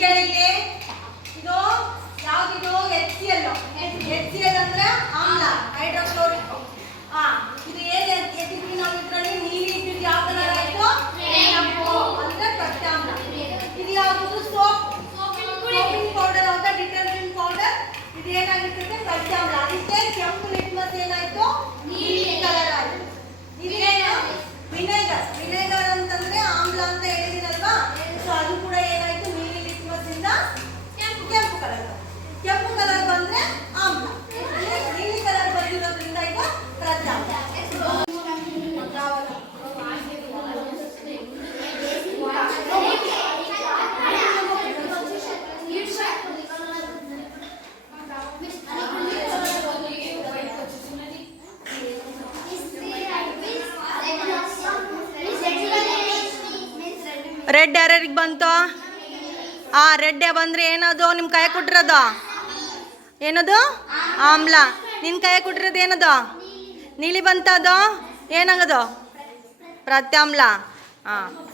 ಕೆಳಗೆ ಇದು ಯಾವ್ದಿದು H C L H C L ಅಂದ್ರೆ ಆಮ್ಲ ಹೈಡ್ರೋಕ್ಲೋರಿಕ್ ಹಾ ಇದು ಏನ್ ಎತ್ತಿದ್ವಿ ನಾವು ಇದ್ರಲ್ಲಿ ನೀರು ಇದ್ದಿದ್ದು ಯಾವ ತರ ಆಯ್ತು ಅಂದ್ರೆ ಪ್ರತ್ಯಾಮ್ಲ ಇದು ಯಾವುದು ಸೋಪ್ ಸೋಪಿಂಗ್ ಪೌಡರ್ ಅಂತ ಡಿಟರ್ಜೆಂಟ್ ಪೌಡರ್ ಇದು ಏನಾಗಿರ್ತದೆ ಪ್ರತ್ಯಾಮ್ಲ ಅದಕ್ಕೆ ಕೆಂಪು ಲಿಟ್ಮಸ್ ಏನಾಯ್ತು ನೀಲಿ ಕಲರ್ ಆಯ್ತು ಇದೇನು ವಿನೆಗರ್ ವಿನೆಗರ್ ರೆಡ್ ಯಾರ್ಯಾರಿಗೆ ಬಂತು? ಆ, ರೆಡ್ ಬಂದರೆ ಏನದು? ನಿಮ್ಮ ಕೈ ಕೊಟ್ಟಿರೋದು ಏನದು? ಆಮ್ಲ. ನಿನ್ನ ಕೈ ಕೊಟ್ಟಿರೋದು ಏನದು? ನೀಲಿ ಬಂತದು? ಏನಾಗದು? ಪ್ರತ್ಯಾಮ್ಲ. ಹಾಂ